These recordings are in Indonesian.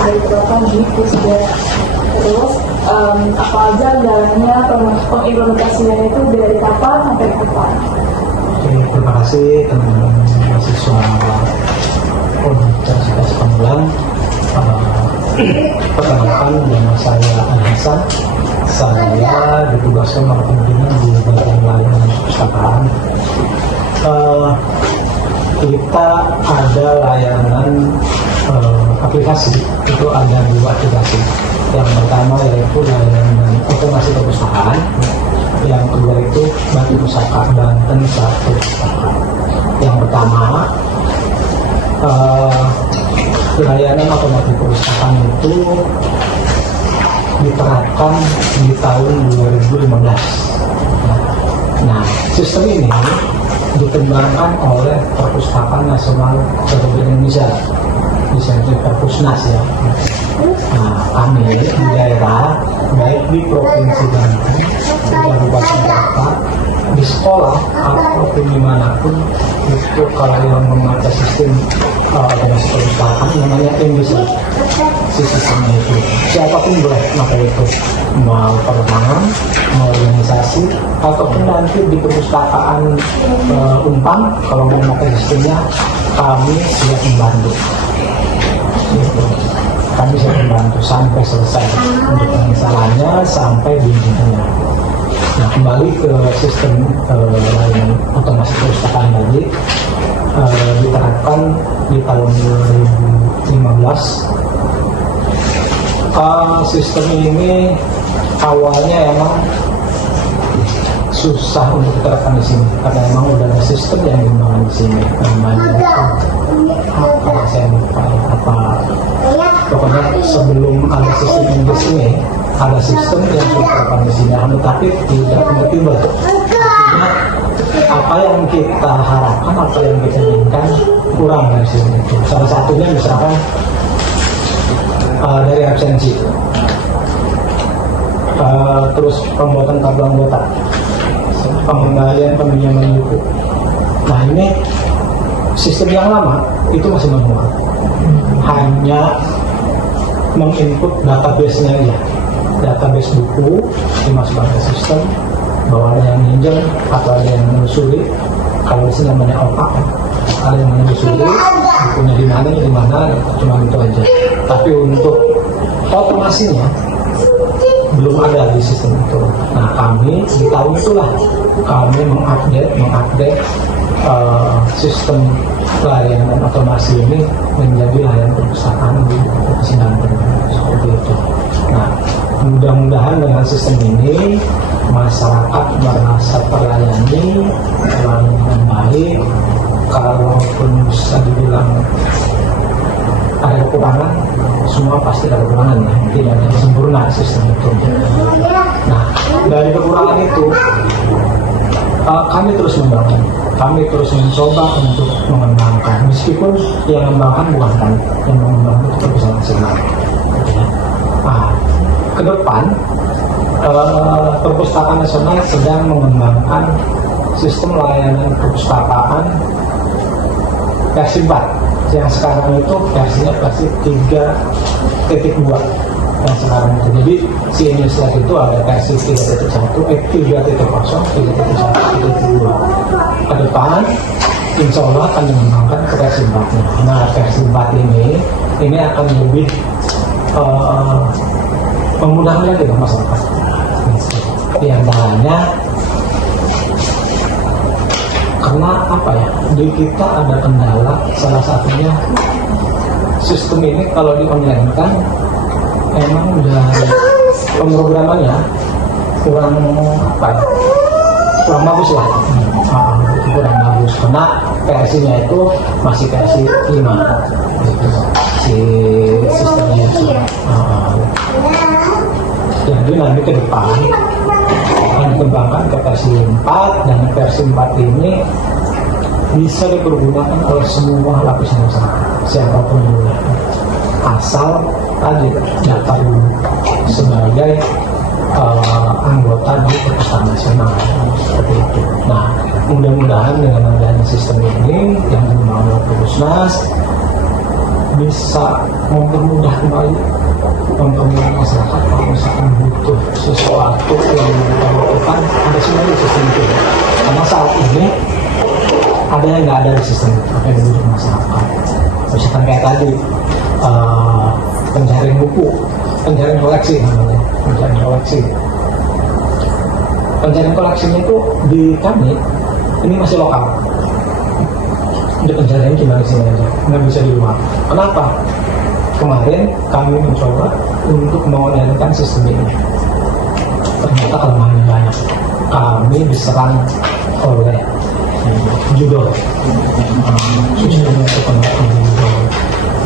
sudah diterapkan di Pusda. Terus apa aja jalannya pengimplementasinya itu dari kapan sampai kapan? Oke, terima kasih teman-teman mahasiswa Universitas Pamulang. Perkenalkan, nama saya Anissa. Saya ditugaskan oleh pimpinan di bagian layanan perpustakaan. Kita ada layanan aplikasi, itu ada 2 aplikasi. Yang pertama yaitu layanan otomasi perpustakaan, yang kedua itu Bantu Pusaka Banten Satu Pustaka. Yang pertama, layanan otomasi perpustakaan itu diterapkan di tahun 2015. Nah, sistem ini dikembangkan oleh Perpustakaan Nasional Republik Indonesia, disebut Perpusnas ya. Nah, kami di daerah, baik di Provinsi Banten, di Kabupaten Kota, di sekolah ataupun dimanapun, itu kalau yang memakai sistem otomasi perpustakaan namanya MBC, sistemnya itu siapapun boleh pakai itu, mau perorangan, mau organisasi, ataupun nanti di perpustakaan Umpang kalau mau pakai sistemnya, kami siap membantu. Gitu. Kami siap membantu sampai selesai untuk penyesalannya sampai bimbingannya. Nah, kembali ke sistem layanan otomasi perpustakaan tadi, diterapkan di tahun 2015. Sistem ini awalnya emang susah untuk diterapkan di sini karena emang udah ada sistem yang dikembangkan di sini, namanya apa saya lupa apa, pokoknya sebelum ada sistem Inggris ini ada sistem yang sudah diterapkan di sini, tetapi tidak kompatibel. Artinya apa yang kita harapkan, apa yang kita inginkan kurang dari sini. Salah satunya misalkan dari absensi, terus pembuatan tabel anggota, pengembalian peminjaman buku. Nah, ini sistem yang lama itu masih manual, hanya menginput database-nya ya, database buku dimasukkan ke sistem, bahwa ada yang minjem atau ada yang menelusuri. Kalau di sini namanya opak, ada yang menelusuri bukunya di mana, cuma itu aja. Tapi untuk otomasinya belum ada di sistem itu. Nah, kami di tahun itulah kami mengupdate sistem layanan otomasi ini menjadi layanan perpustakaan di Provinsi Banten, seperti itu. Nah, mudah-mudahan dengan sistem ini masyarakat merasa terlayani dengan baik. Kalaupun bisa dibilang ada kekurangan, semua pasti ada kekurangan ya, tidak ada sempurna sistem itu. Nah, dari kekurangan itu kami terus membangun, kami terus mencoba untuk mengembangkan, meskipun yang mengembangkan bukan kami, yang mengembangkan itu Perpustakaan Nasional. Nah, ke depan Perpustakaan Nasional sedang mengembangkan sistem layanan perpustakaan versi 4. Yang sekarang itu versinya versi 3.2 yang sekarang itu. Jadi si Indonesia itu ada versi 3.1, 3.0, 3.1, 3.2. Ke depan insya Allah akan dikembangkan ke versi 4-nya. Nah, versi 4 ini akan lebih memudahkan lagi masyarakat. Di antaranya karena apa ya, di kita ada kendala, salah satunya sistem ini kalau di online kan emang dari pemrogramannya kurang apa ya, kurang bagus lah. Kurang bagus karena versinya itu masih versi 5 gitu, si sistemnya itu. Jadi nanti ke depan akan dikembangkan ke versi 4, dan versi 4 ini bisa dipergunakan oleh semua lapisan masyarakat, siapapun juga, asal tadi daftar dulu sebagai anggota di Perpustakaan Nasional, seperti itu. Nah, mudah-mudahan dengan adanya sistem ini yang dibangun oleh Perpusnas bisa mempermudah kembali masyarakat kalau misalkan butuh sesuatu yang kita butuhkan, ada sebenarnya sistem itu. Karena saat ini ada yang nggak ada di sistem apa yang dibutuhkan masyarakat. Misalkan kayak tadi pencarian buku, pencarian koleksi namanya, pencarian koleksinya itu di kami ini masih lokal. Di pencarian cuma di sini aja, nggak bisa di luar. Kenapa? Kemarin kami mencoba untuk menggunakan sistem ini. Ternyata kelemahannya banyak. Kami diserang oleh judul.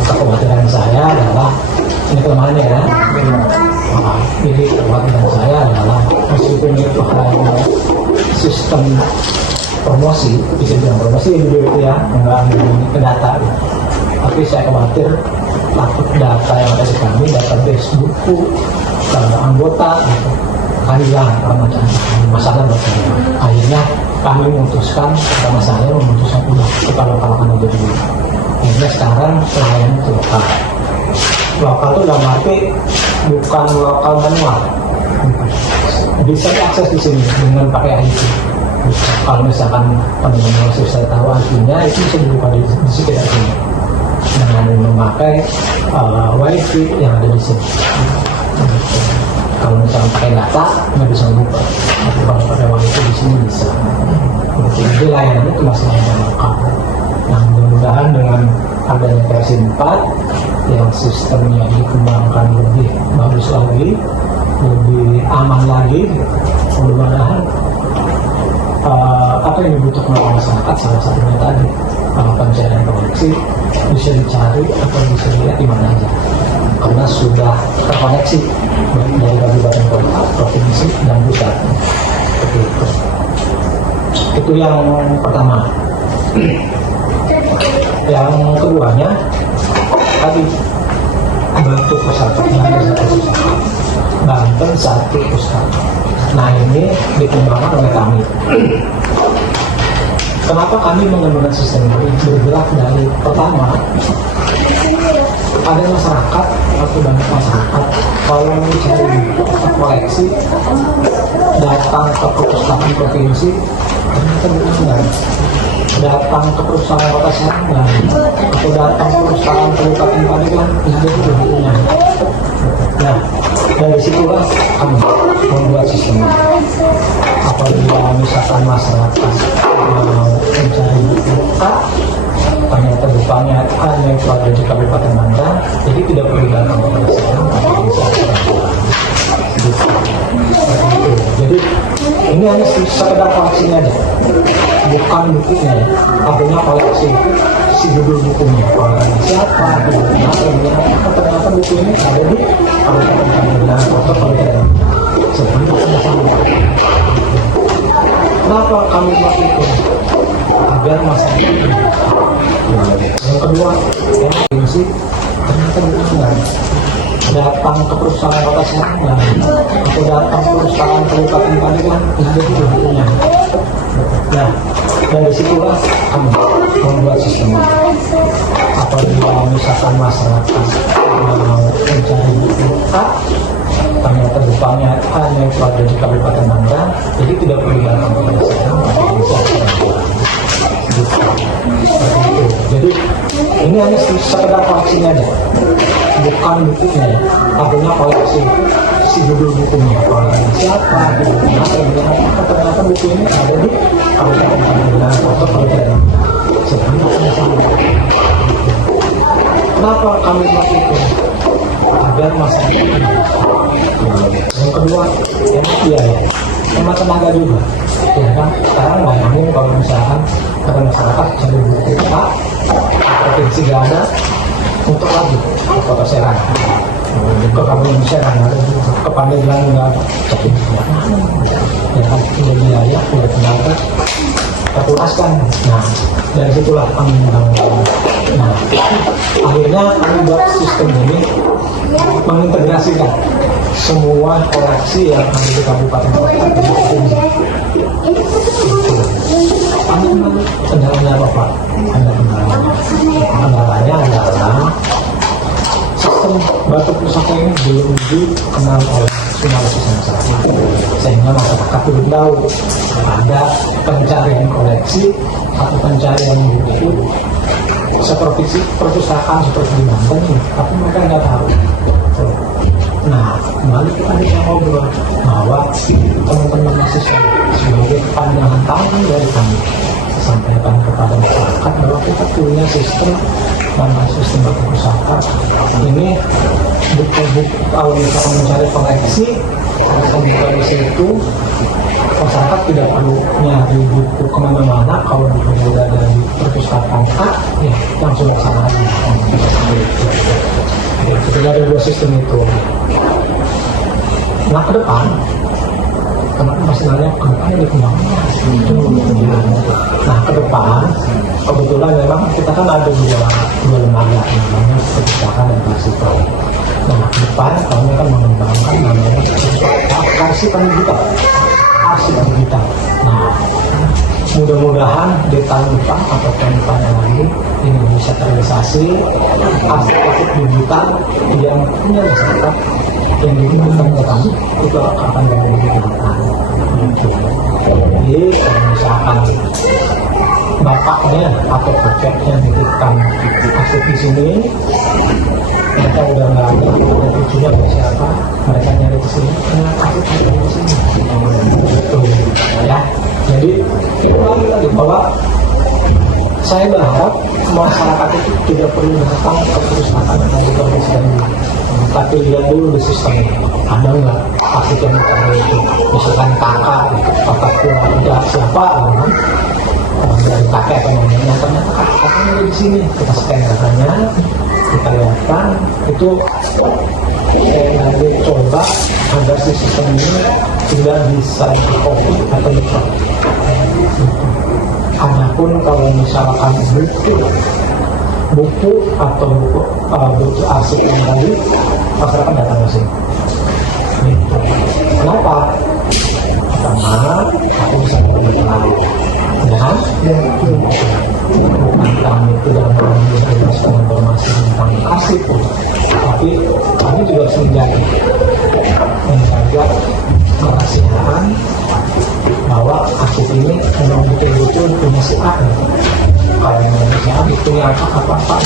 Kekhawatiran saya adalah ini kelemahannya ya. Jadi kekhawatiran saya adalah meskipun itu hanya sistem promosi, bisa bilang promosi itu ya, nggak ke data. Tapi saya khawatir takut data yang ada di kami, database buku, data anggota, akan hilang karena masalah buat kami. Akhirnya kami memutuskan, sama saya memutuskan udah kita lokalkan aja dulu. Akhirnya sekarang pelayanan itu lokal. Lokal itu dalam arti bukan lokal manual, bisa diakses di sini dengan pakai IT. Kalau misalkan teman-teman saya tahu artinya itu bisa dibuka di sekitar sini dengan memakai wifi yang ada di sini. Kalau misalkan pakai data nggak bisa buka, tapi kalau pakai wifi di sini bisa. Jadi layanannya itu masih layanan lokal. Nah, mudah-mudahan dengan adanya versi 4 yang sistemnya dikembangkan lebih bagus lagi, lebih aman lagi, mudah-mudahan apa yang dibutuhkan oleh masyarakat salah satunya tadi pencarian koleksi bisa dicari atau bisa dilihat di mana aja karena sudah terkoneksi dari kabupaten kota, provinsi dan pusat. Seperti itu yang pertama. Yang keduanya tadi Banten satu pustaka. Nah ini dikembangkan oleh kami. Kenapa kami menggunakan sistem ini? Bergerak dari pertama ada masyarakat atau banyak masyarakat kalau mencari koleksi datang ke perpustakaan provinsi ternyata diundang, datang ke perusahaan kota Serang atau datang ke perusahaan Kabupaten Pandeglang yang ada di bukunya. Nah, dari situlah kami membuat sistem ini. Apabila misalkan masyarakat mau mencari buku A, ternyata bukannya hanya yang ada di Kabupaten Mandang, jadi tidak perlu datang ke Serang atau bisa jadi ini hanya sekedar koleksinya aja, bukan bukunya. Artinya koleksi si judul bukunya, siapa, ternyata buku ini ada di Kabupaten Pandeglang atau Kabupaten sebenarnya sama. Kenapa kami melakukan agar masyarakat yang kedua yang provinsi ternyata diundang, datang ke perusahaan kota Serang atau datang ke perusahaan Kabupaten Pandeglang yang ada di bukunya. Nah, dari situlah kami membuat sistem ini. Apabila misalkan masyarakat mau mencari buku A, ternyata bukannya hanya yang ada di Kabupaten Mandang, jadi tidak perlu datang ke Serang atau bisa jadi ini hanya sekedar koleksinya aja, bukan bukunya. Artinya koleksi si judul bukunya, siapa, ternyata buku ini ada di Kabupaten Pandeglang atau Kabupaten sebenarnya sama. Kenapa kami melakukan agar masyarakat yang kedua hemat tenaga juga, ya kan? Sekarang bayangin kalau misalkan ada masyarakat cari buku A, provinsi gak ada, untuk lagi ke kota Serang, ke Kabupaten Serang ada, ke Pandeglang nggak ada, tapi ya kan udah biaya, udah tenaga, terkuraskan. Nah, dari situlah kami membangun. Nah, akhirnya kami buat sistem ini mengintegrasikan semua koleksi yang ada di kabupaten kota dan provinsi. Kami kendalanya apa Pak? Kendalanya adalah batu pusaka ini belum dikenal oleh Sulawesi Selatan, sehingga masyarakat belum tahu ada pencarian koleksi atau pencarian buku seperti perpustakaan seperti di Banten ini, tapi mereka nggak tahu. Nah, kembali kita bisa ngobrol bahwa teman-teman mahasiswa sebagai pandangan tangan dari kami sampaikan kepada masyarakat bahwa kita punya sistem namanya sistem perpustakaan ini. Buku-buku kalau kita mencari koleksi atau dari situ masyarakat tidak perlu nyari buku kemana-mana. Kalau buku sudah dari perpustakaan A ya langsung ke sana aja. Jadi ada dua sistem itu. Nah ke depan kenapa masih nanya ke depannya dikembangkan? Nah ke depan kebetulan memang kita kan ada dua lembaga namanya perpustakaan dan arsitek. Nah ke depan kami akan mengembangkan namanya arsitek digital. Nah mudah-mudahan di tahun depan atau tahun lagi ini bisa terrealisasi arsitek digital yang punya masyarakat yang dibutuhkan ke kami itu akan digunakan. Jadi kalau misalkan bapaknya atau kakeknya dititipkan arsip di sini, mereka udah nggak ada cucunya ke siapa, mereka nyari ke sini, arsip di sini. Gitu ya. Jadi itu lagi bahwa saya berharap masyarakat itu tidak perlu datang ke perpustakaan dan dikomisikan, tapi lihat dulu di sistemnya ada nggak arsip yang kita itu, misalkan kakak keluarga siapa, dari kakek atau nenek, ternyata kakaknya ada di sini, kita scan kakaknya, kita lihatkan itu. Saya coba agar sistem ini tidak bisa di-copy atau di-copy. Adapun kalau misalkan buku atau buku arsip yang tadi, masyarakat datang ke sini. Gitu. Kenapa? Pertama, aku bisa berbicara, ya kan? Kami tidak memberikan informasi tentang arsip, tapi kami juga harus menjaga kerahasiaan bahwa arsip ini memang betul-betul punya si A. Kalau yang si A itu yang apa-apa.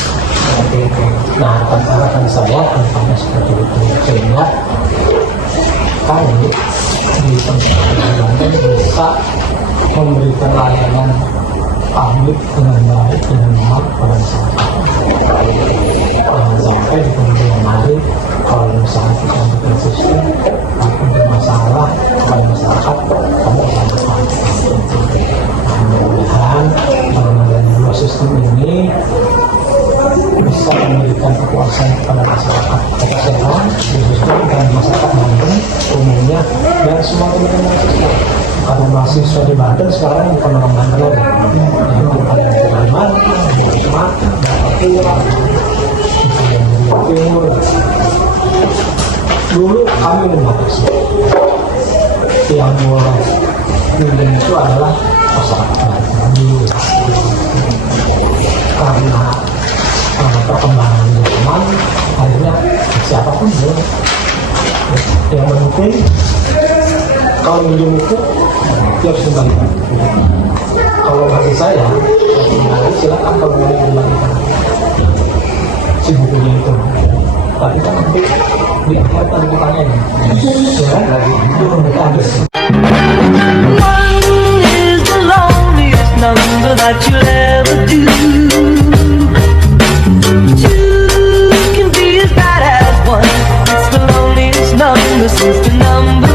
Nah, harapan saya tempatnya seperti itu, sehingga kami di tempat bisa memberikan layanan publik dengan baik, dengan benar pada masyarakat. Sampai di kemudian hari kalau misalnya kita bikin sistem atau bermasalah pada masyarakat, kamu akan bermanfaat. Mudah-mudahan dengan adanya dua sistem ini bisa memberikan kepuasan kepada masyarakat kesehatan, khususnya dan masyarakat Banten umumnya dan semua teman-teman mahasiswa. Karena mahasiswa di Banten sekarang bukan orang Banten lagi, yang ada di Kalimantan, di Sumatera, di Papua, di Timur. Dulu kami membatasi yang mulai minum itu adalah masyarakat Banten. Karena perkembangan zaman akhirnya siapapun boleh. Yang penting kalau minjem buku dia harus kembalikan. Kalau bagi saya silakan kalau mau kembalikan si bukunya itu, tapi kan nanti di akhir tadi ditanya ya kan lagi itu mereka ada. One is the loneliest number that you'll ever do. Two can be as bad as one. It's the loneliest number since the number